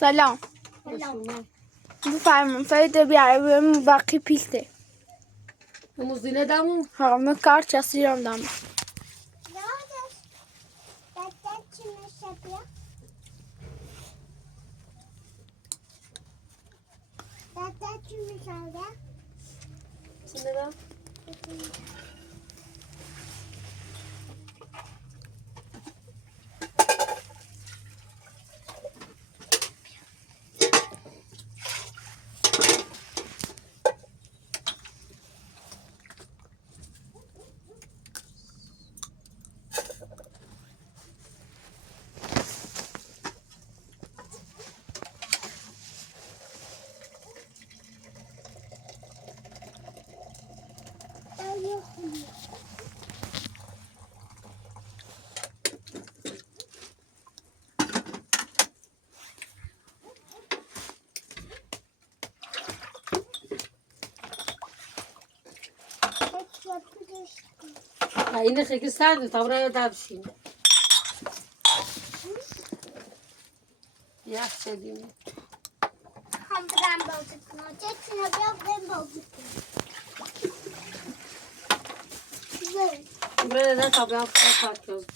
سلام. سلام. بفرمایید بیارم باقی پیسته. موزینه دامو. ها من کار چسیرم دام. چی دادم؟ اینه خیلی سرده تا برای دبشین یخ شدیم هم برم بازی کنم چه بیا برم بازی کنم برای ده تا بیام پاک کن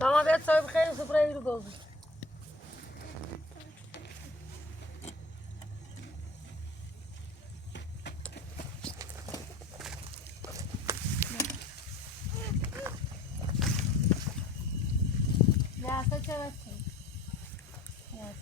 سلام بیاد صاحب خیلی سفره رو بازی Biasa cewek sih. Yes.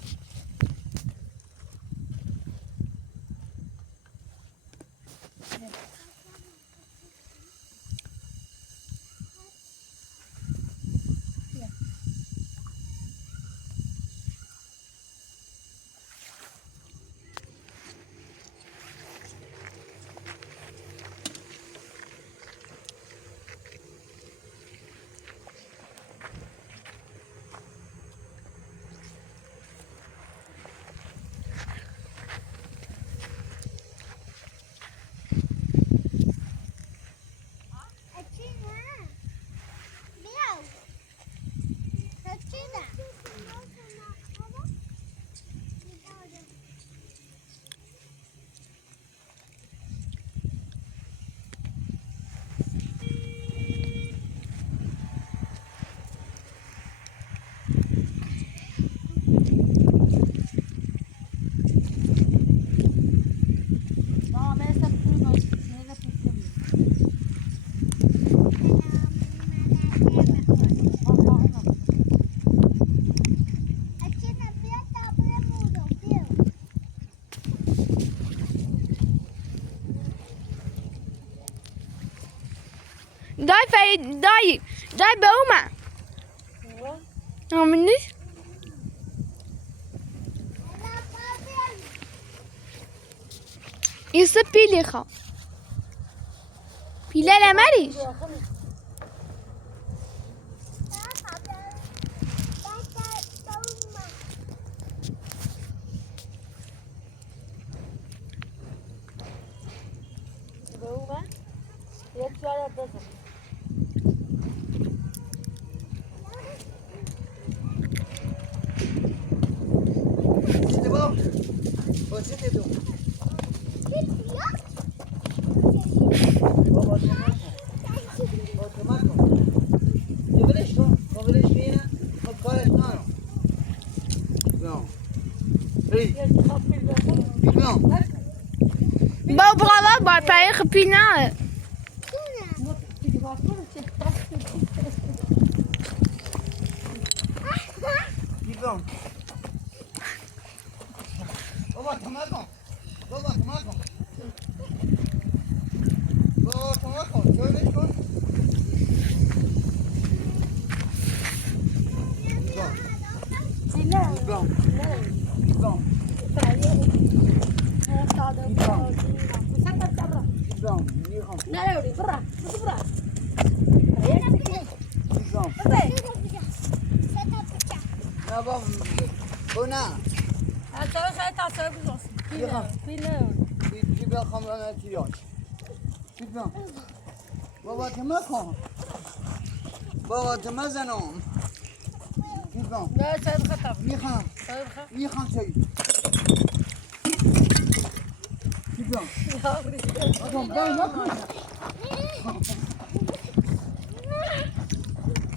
دای فرید دای به اومن همین نیست این سه پیلی خواه پیله نمریش با برابر با پای خپینه Baba, tomar con. Baba, tomar con. Baba, tomar con. Şöyle con. Blanc. Blanc. هنا جيب لها خمرة نتياج جيب لها بابا تمكن بابا تمزنهم جيب لها لا سيد خطب ميخان سيد خطب ميخان شيء جيب لها أقوم باي مكن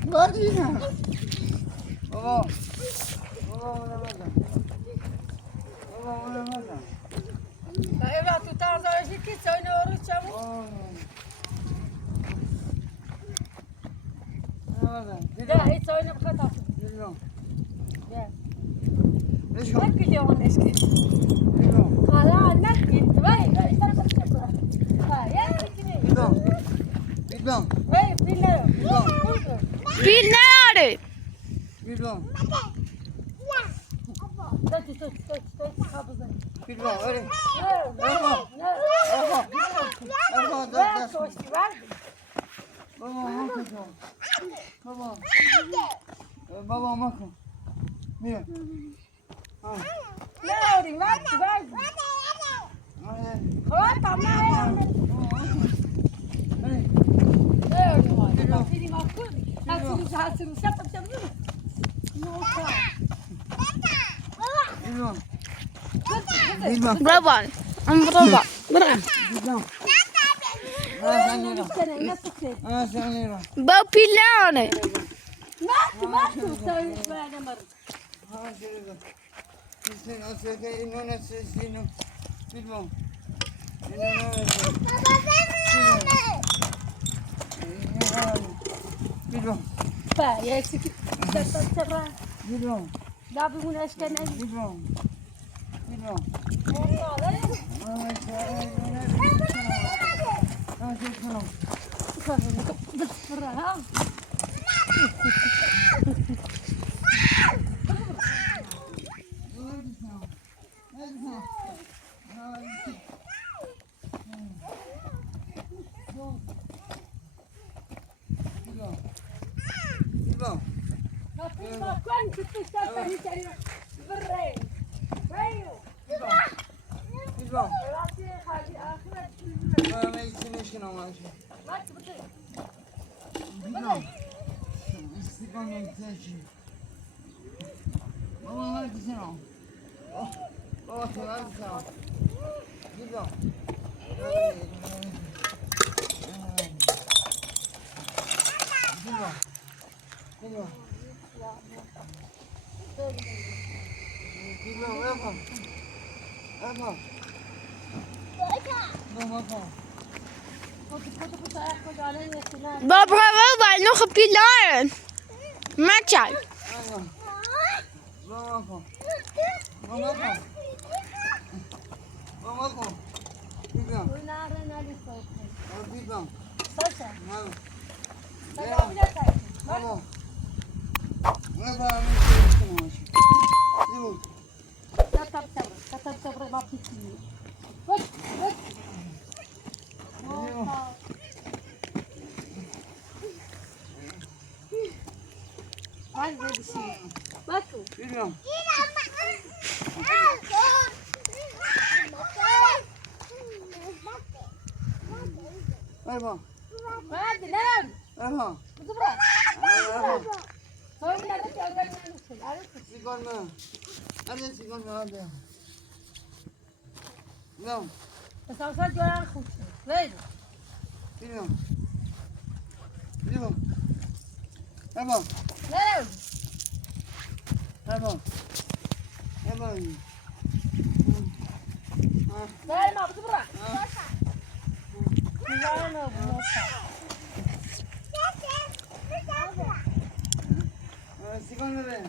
باردينا بابا بابا ولا مزن بابا ولا مزن ايوه تو تازه کی سوینه ورو چمو لا هي سوینه بخطا ايش هو؟ نكل يوم اشكي خلاص نكل وي يا ركني Bilmem. وي فينا پیل نداره Bilmem. Bilmem öyle. Baba. Baba makın. Niye? Bilmem. Bilmem. برافو ام برافو برافو Bilmem. Ana sen nere? با پیل نداره Ha şöyle. Sen asete inone sesino. Bilmem. Bilmem. Bilmem. Bilmem. Bilmem. با برابر با نوخ پیل نداره مچل Tamam bile sayın. Baba. Ne bana bir şey Zibun. Tatap sabır bak gitmiyor. Bak bak. Zibun. Hadi böyle bir şey. Bak. Bilmiyorum. Ver bana. Hadi lan. Ver bana. Kuzu bırak. Ver bana. Soyun nerede ki öğretmen misin? Arasın. Sigorma. Hadi sigorma hadi. No. Mesela gören kuş. Ver. Bilmiyorum. Bilmiyorum. Ver bana. Ver. Ver bana. Ver bana. Ver ma kuzu bırak. Güzel mi bu? Sigorma ver.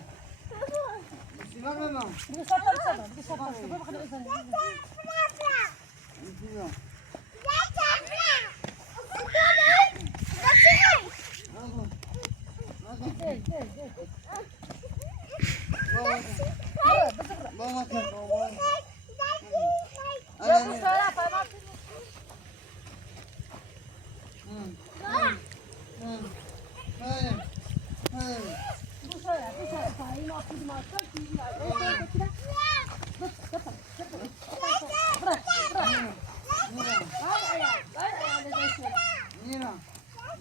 Sigorma mı? Bir satar sana. Bir satar sana. Bak hadi sen. Bilmiyorum. Gel gel gel. Baba bak. Baba. Gel bu söyle parmak. Bu söyle. Bu söyle. Sayın okudum artık. Bırak. Bırak. Ay ayağı. Ay ayağı da geçme. Mira.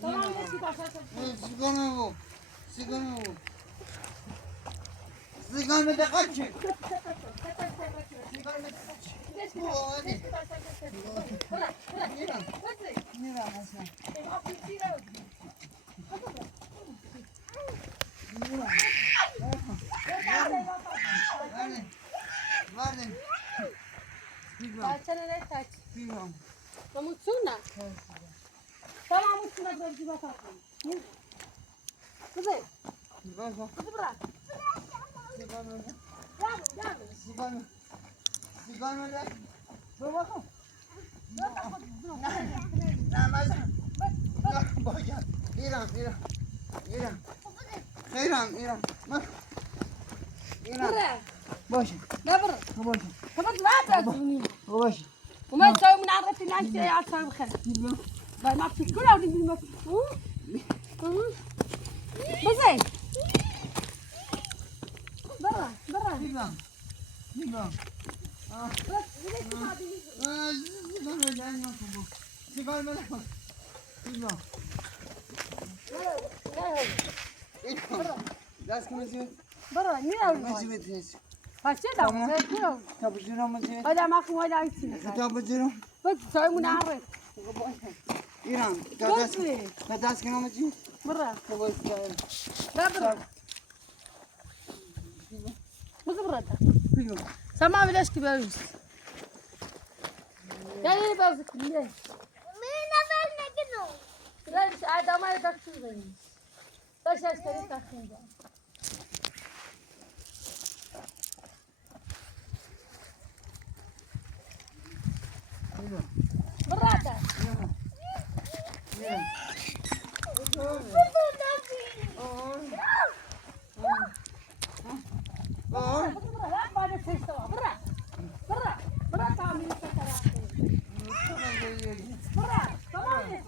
Tamam geçti başlasın. Sigorma bu. Sigorma bu. Sigorma da kaç. Sigorma da kaç. Bu hadi. Bırak. Bırak. Mira. Hadi. Mira nasıl? Mira. Hadi. Hadi. Bilmiyorum. Kaçana ne kaç? Bilmiyorum. Kamutsuna. Tamam uçuna da bir bakalım. Kızım. Sigorma. Kızı bırak. Sigorma. Gel. Sigorma. Sigorma da. Dur bakalım. Ramazan. Bak. İran. İran. Bak. İran. Bırak. Boş. Ne bırak? Boş. Kapat la تزوني Boş. وما تسوي من عرفت ان انت يا تسوي بخير ما بتاكلها ولا بالماء بزين برا Bilmem. بس ليش ما بيجي Sigorma da yok bu. Sigorma da yok. Bilmem. Das können Sie برا مين was mit ist. فشيدا ولا Tabucuna mı Sie? ولا ما كان ولا يصير Tabucuna. بس تسوي من عرفت İran. Das können mı Sie? برا Tabucuna. لا برا بس برا Bilmem. سما بلاش كباوس يعني بازك ليه ليش عاد ما يدخل بس اشتري تخين براتا برا بعد تستوى برا برا تعمل برا تمام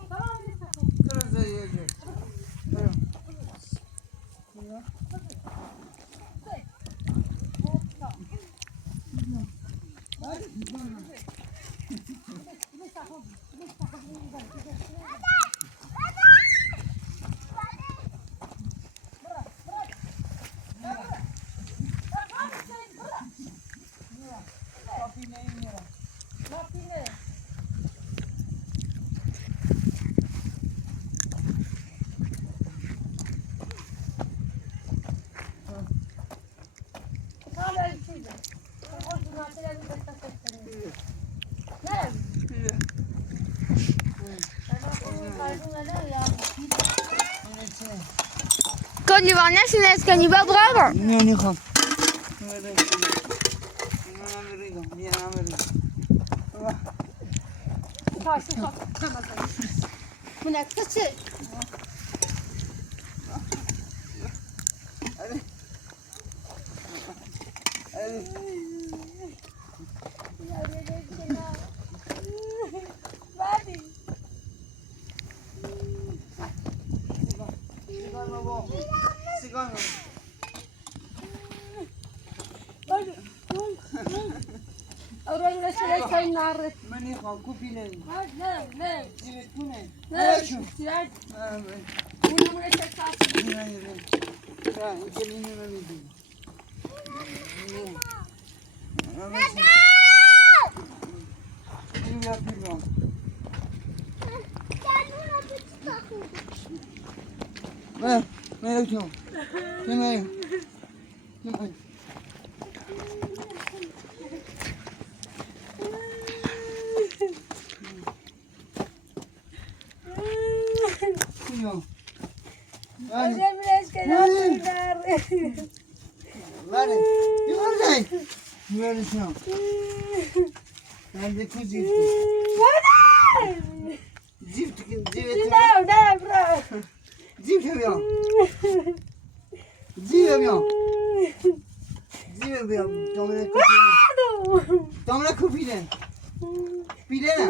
Quand il va en est, c'est ce qu'il va bravo. Nie ham. هناك تشي أروي ولا شيء شيء نار من يخاف كوبينه لا لا جبتونه لا شو سياد آمين ولا ولا شيء صار لا يجيني ما بيجي يا بيرو ما يجون ما يجون Yok. Hadi. Hadi. Yuvarlay. Yuvarlasın. Hadi kız zift. Zift. Zift yapıyor. Zift yapıyor. Zift yapıyor. Tomra kupile. Pile na.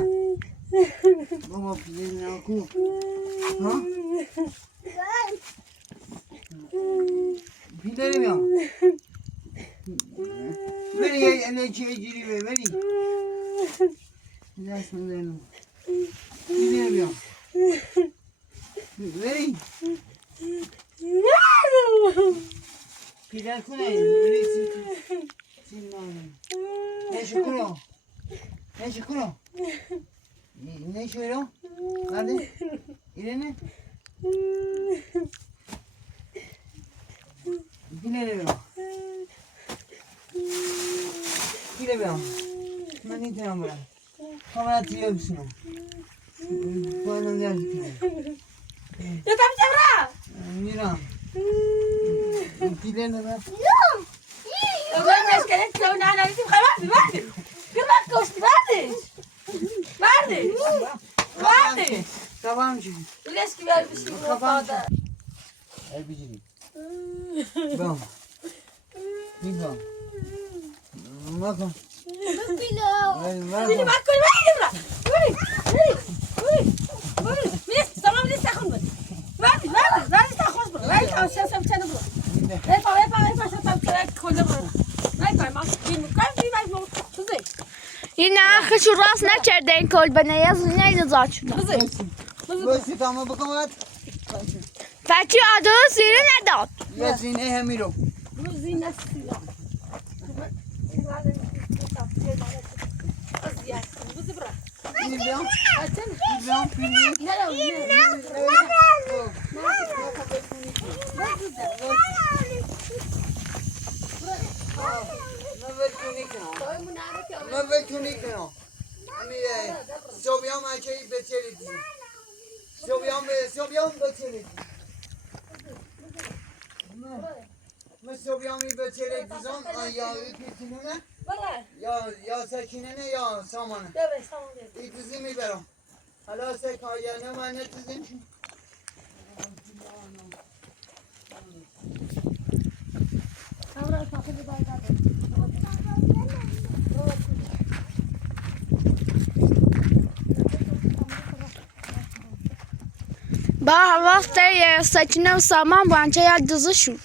Baba pile na ku. Ha? Pile yapıyor. Beni ne çeşitli ve beni. Biraz sonra. Pile yapıyor. Beni. Pile kuna beni sinmam. Ne şükür. Ne şükür. Ne şöyle? Hadi. İrene. Bilemiyorum. Bilemiyorum. Ben ne diyeyim bana? Kamera atıyor musun? Bana geldi. يا تبي تبرع Mira. Bilemiyorum. أروي ولا شيء لو أنا لازم خلاص بعدي كلك كوست بعدي Tamam şimdi. وليش كبير بشي هذا Elbicili. Bam. Bam. Bakın. اللي معك كل ما يبرع وي ميس تمام لسه تاخذ بعدي تاخذ بعدي على الشاشه بتاعنا يبقى شطب كل مره ما يبقى ما كان في بعد مو زي Yine şu rast ne çerden kolbana yazın neydi zaten. Burası tamam bakalım. Peki adı seni ne dat? Yazın ehemiro. زي الناس Bilmiyorum. ما بتونی کنم. امیره. صبحیام اچهی بچرید. صبحیام بچرید. من صبحیامی بچرید زن یا ایپیتینه نه یا سکینه نه یا سامانه. ایپیزی میبرم. حالا سکایانه من نتیزیم. Ba vaqta saçına saman bança ya dızı şu.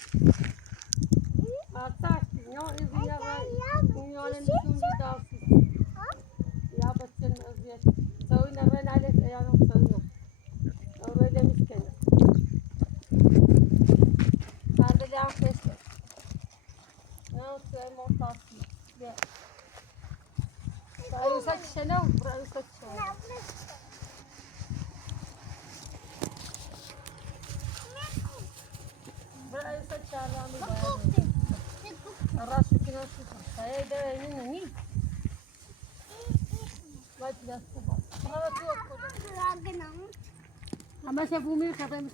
أما شافوا مين كذا مش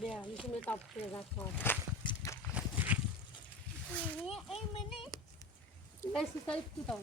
ده مش متعب كذا كمان بس سايب كده